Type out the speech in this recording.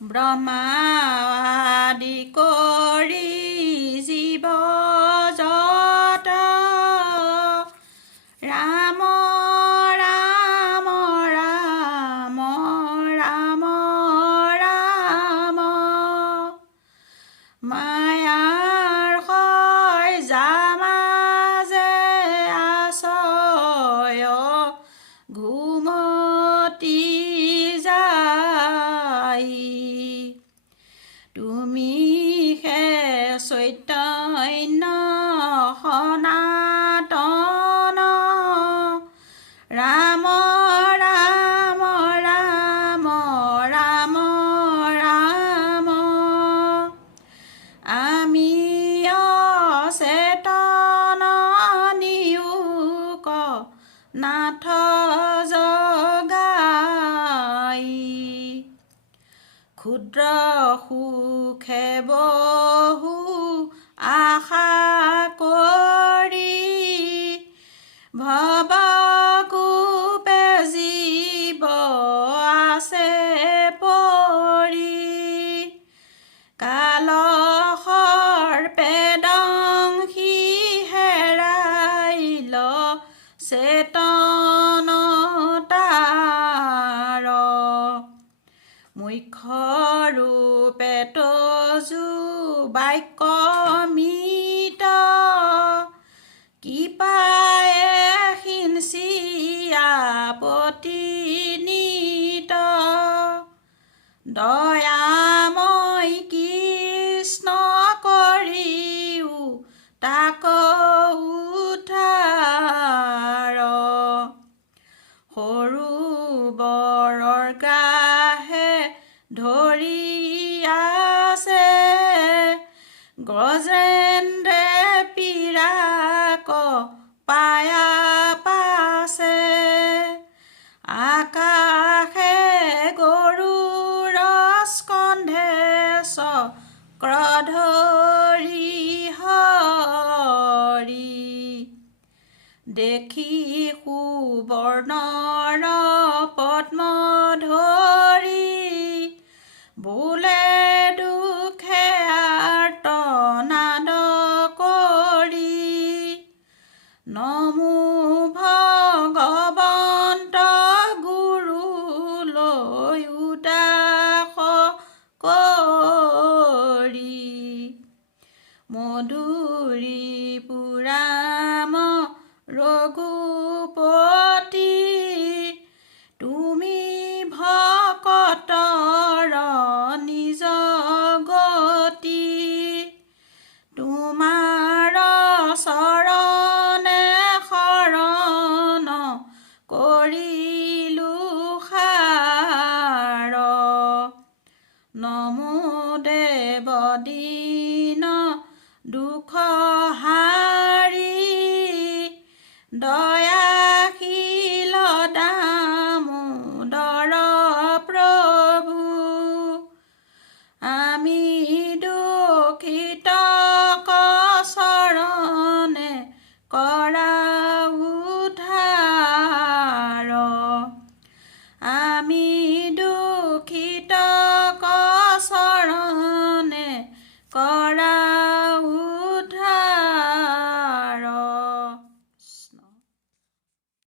ব্ৰহ্মা আদি কৰি জীৱ জগত ৰাম ৰাম ৰাম ৰাম ৰাম মায়াৰ জামাজে আছয় ঘুমতি যায় তুমি হে চৈতন্য সনাতন ৰাম ৰাম ৰাম ৰাম ৰাম আমি অচেতন নিয়োগ নাথ জগাই ক্ষুদ্ৰ সুখে বহু আশা কৰি ভৱকূপে জীৱ আছে পৰি কালসৰ্পে দংশি হেৰাইল চেতনতাৰ মুখ্য ৰূপে তজু বাক্যমিত কৃপায়ে সিঞ্চিয়াপতি নিত দয়াময় কৃষ্ণ কৰিও তাক উদ্ধাৰ সৰু বৰৰ গাহে ধৰি আছে গজেন্দ্ৰে পিৰাক